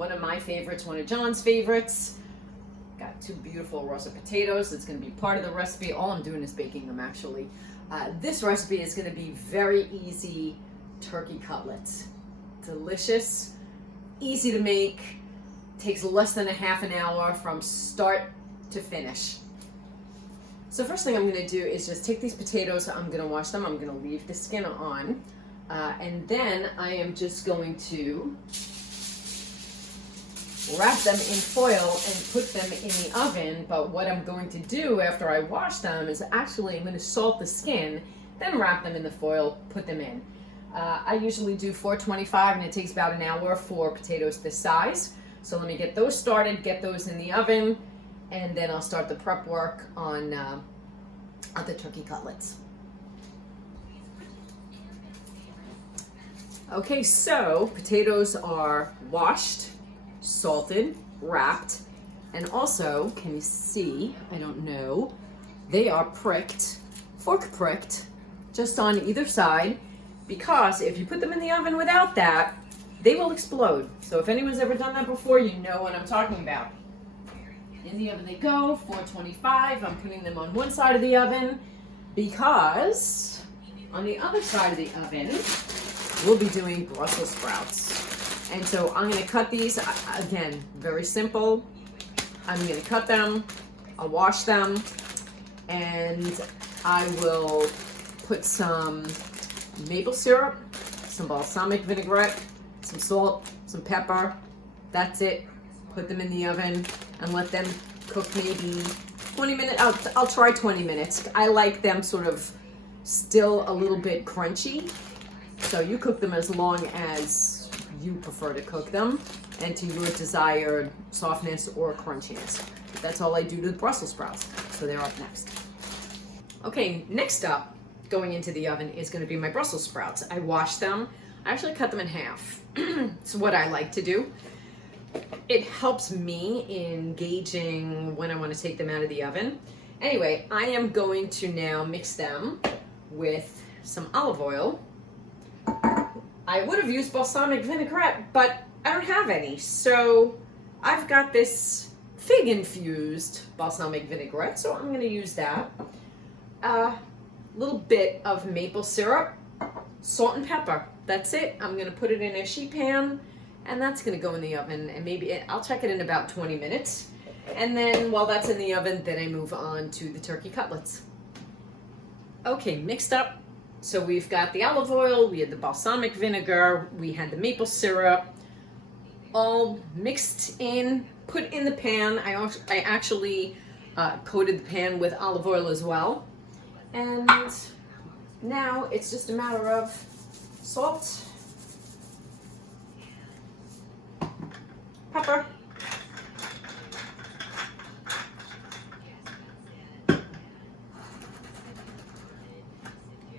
one of my favorites, one of John's favorites. Got two beautiful russet potatoes. It's going to be part of the recipe. All I'm doing is baking them, actually. This recipe is going to be very easy turkey cutlets. Delicious, easy to make, takes less than a half an hour from start to finish. So first thing I'm going to do is just take these potatoes, I'm going to wash them, I'm going to leave the skin on, and then I am just going to wrap them in foil and put them in the oven. But what I'm going to do after I wash them is actually I'm going to salt the skin, then wrap them in the foil, put them in. I usually do 425 and it takes about an hour for potatoes this size. So let me get those started, get those in the oven, and then I'll start the prep work on the turkey cutlets. Okay, so potatoes are washed, salted, wrapped, and also, can you see, I don't know, they are pricked, fork pricked, just on either side, because if you put them in the oven without that, they will explode. So if anyone's ever done that before, you know what I'm talking about. In the oven they go, 425. I'm putting them on one side of the oven because on the other side of the oven, we'll be doing Brussels sprouts. And so I'm gonna cut these, again, very simple. I'm gonna cut them, I'll wash them, and I will put some maple syrup, some balsamic vinaigrette, some salt, some pepper. That's it. Put them in the oven and let them cook maybe 20 minutes. I'll try 20 minutes. I like them sort of still a little bit crunchy. So you cook them as long as you prefer to cook them and to your desired softness or crunchiness. That's all I do to the Brussels sprouts. So they're up next. Okay, next up, going into the oven is going to be my Brussels sprouts. I wash them. I actually cut them in half. It's what I like to do. It helps me in gauging when I want to take them out of the oven. Anyway, I am going to now mix them with some olive oil. I would have used balsamic vinaigrette, but I don't have any. So I've got this fig infused balsamic vinaigrette, so I'm going to use that. A little bit of maple syrup, salt and pepper. That's it. I'm going to put it in a sheet pan, and that's going to go in the oven, and maybe I'll check it in about 20 minutes. And then while that's in the oven, then I move on to the turkey cutlets. Okay, mixed up. So we've got the olive oil, we had the balsamic vinegar, we had the maple syrup, all mixed in, put in the pan. I actually coated the pan with olive oil as well. And now it's just a matter of salt, pepper,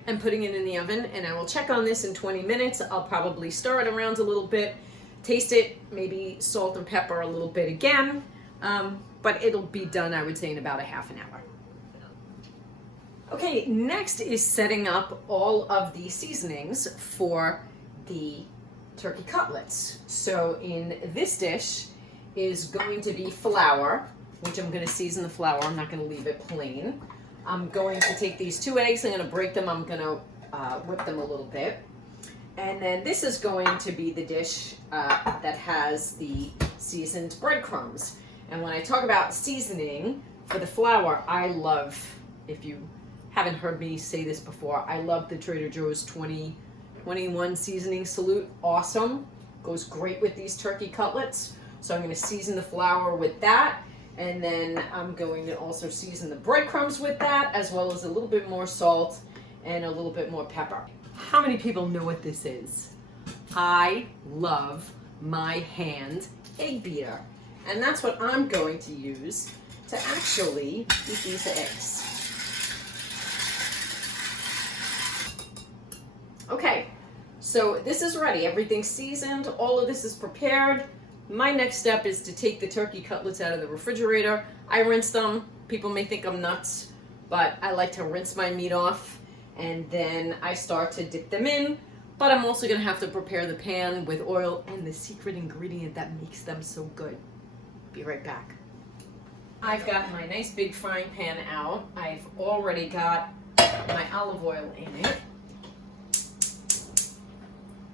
and putting it in the oven. And I will check on this in 20 minutes. I'll probably stir it around a little bit, taste it, maybe salt and pepper a little bit again, but it'll be done, I would say, in about a half an hour. Okay, next is setting up all of the seasonings for the turkey cutlets. So in this dish is going to be flour, which I'm going to season the flour. I'm not going to leave it plain. I'm going to take these 2 eggs, I'm going to break them, I'm going to whip them a little bit. And then this is going to be the dish that has the seasoned breadcrumbs. And when I talk about seasoning for the flour, I love, if you haven't heard me say this before, I love the Trader Joe's 2021 seasoning salute. Awesome. Goes great with these turkey cutlets. So I'm going to season the flour with that. And then I'm going to also season the breadcrumbs with that, as well as a little bit more salt and a little bit more pepper. How many people know what this is? I love my hand egg beater. And that's what I'm going to use to actually beat these eggs. Okay, so this is ready. Everything's seasoned. All of this is prepared. My next step is to take the turkey cutlets out of the refrigerator. I rinse them. People may think I'm nuts, but I like to rinse my meat off, and then I start to dip them in, But I'm also gonna have to prepare the pan with oil and the secret ingredient that makes them so good. Be right back. I've got my nice big frying pan out. I've already got my olive oil in it.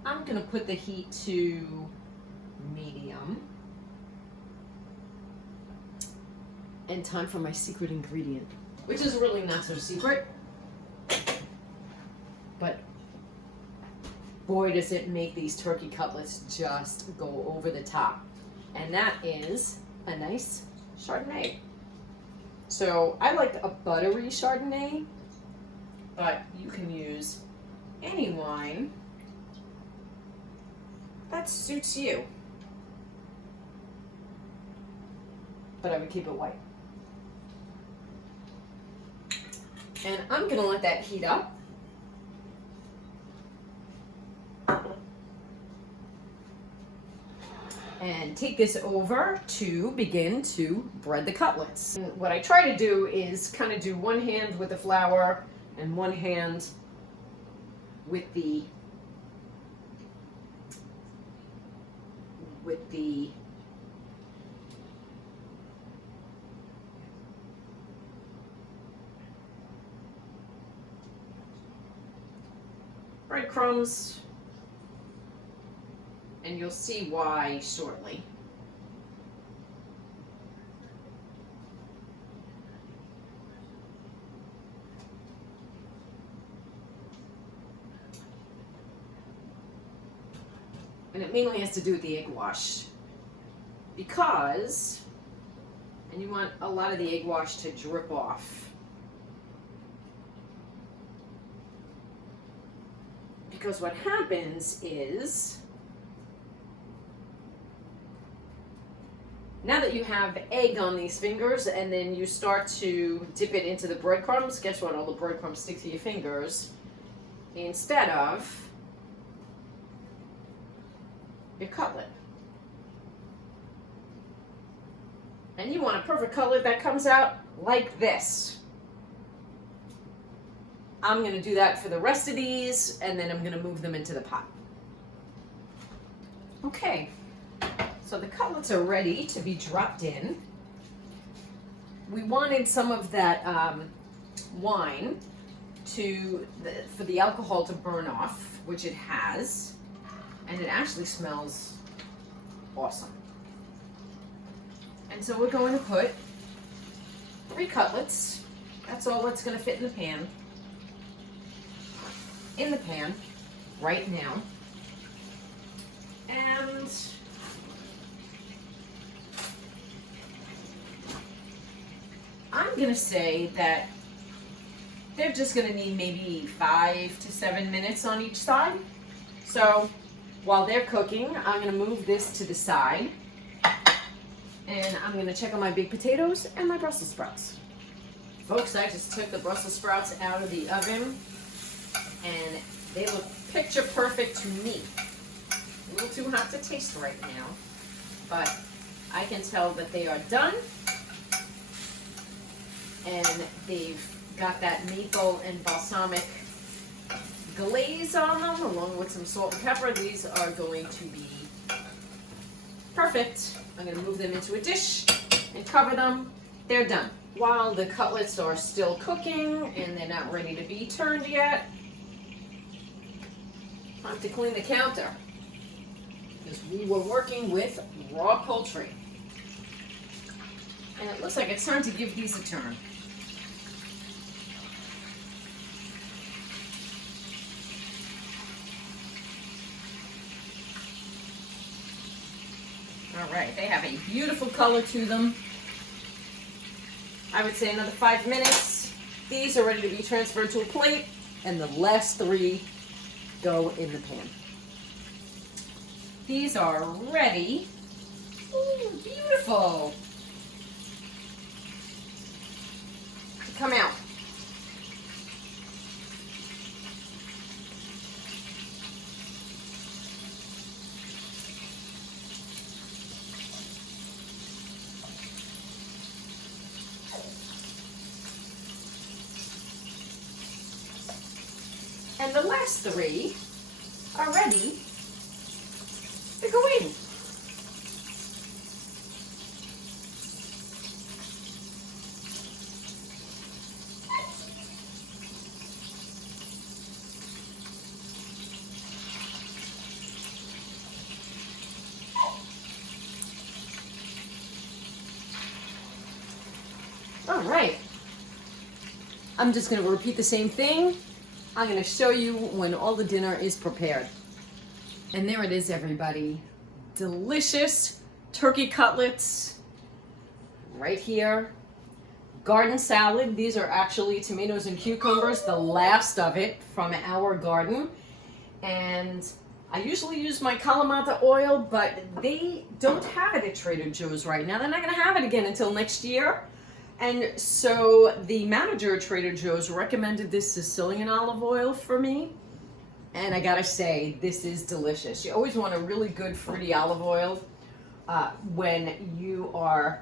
I'm gonna put the heat to medium. And time for my secret ingredient, which is really not so secret, but boy does it make these turkey cutlets just go over the top. And that is a nice Chardonnay. So I like a buttery Chardonnay, but you can use any wine that suits you. But I would keep it white. And I'm gonna let that heat up. And take this over to begin to bread the cutlets. And what I try to do is kind of do one hand with the flour and one hand with the breadcrumbs, and you'll see why shortly. And it mainly has to do with the egg wash, because, and you want a lot of the egg wash to drip off. Because what happens is, now that you have egg on these fingers and then you start to dip it into the breadcrumbs, guess what? All the breadcrumbs stick to your fingers instead of your cutlet. And you want a perfect cutlet that comes out like this. I'm going to do that for the rest of these, and then I'm going to move them into the pot. Okay, so the cutlets are ready to be dropped in. We wanted some of that wine for the alcohol to burn off, which it has, and it actually smells awesome. And so we're going to put 3 cutlets. That's all that's going to fit in the pan. Right now. And I'm going to say that they're just going to need maybe 5 to 7 minutes on each side. So while they're cooking, I'm going to move this to the side, and I'm going to check on my big potatoes and my Brussels sprouts. Folks, I just took the Brussels sprouts out of the oven, and they look picture perfect to me. A little too hot to taste right now, but I can tell that they are done, and they've got that maple and balsamic glaze on them, along with some salt and pepper. These are going to be perfect. I'm going to move them into a dish and cover them. They're done. While the cutlets are still cooking and they're not ready to be turned yet, time to clean the counter, because we were working with raw poultry. And it looks like it's time to give these a turn. All right, they have a beautiful color to them. I would say another 5 minutes. These are ready to be transferred to a plate, and the last 3 go in the pan. These are ready. Ooh, beautiful. To come out. And the last 3 are ready to go in. All right. I'm just going to repeat the same thing. I'm going to show you when all the dinner is prepared. And there it is, everybody. Delicious turkey cutlets right here. Garden salad. These are actually tomatoes and cucumbers, the last of it from our garden. And I usually use my Kalamata oil, but they don't have it at Trader Joe's right now. They're not going to have it again until next year. And so the manager at Trader Joe's recommended this Sicilian olive oil for me. And I gotta say, this is delicious. You always want a really good fruity olive oil when you are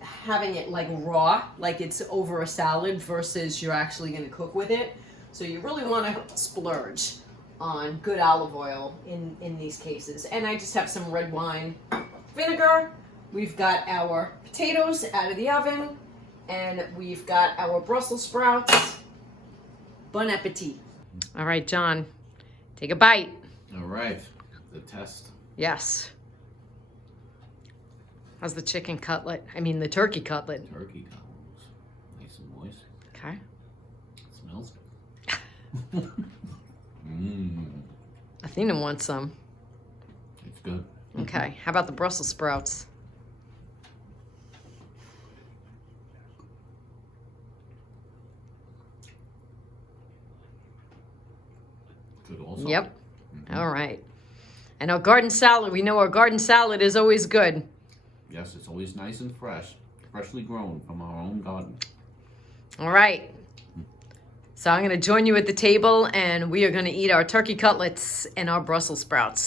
having it like raw, like it's over a salad versus you're actually gonna cook with it. So you really wanna splurge on good olive oil in these cases. And I just have some red wine vinegar. We've got our potatoes out of the oven, and we've got our Brussels sprouts. Bon appetit. All right, John, take a bite. All right, the test. Yes. How's the chicken cutlet? I mean, the turkey cutlet. Turkey cutlets. Nice and moist. Okay. It smells good. Mmm. Athena wants some. It's good. Okay, how about the Brussels sprouts? Good also. Yep. All right. And our garden salad, we know our garden salad is always good. Yes, it's always nice and fresh. Freshly grown from our own garden. All right. So I'm going to join you at the table, and we are going to eat our turkey cutlets and our Brussels sprouts.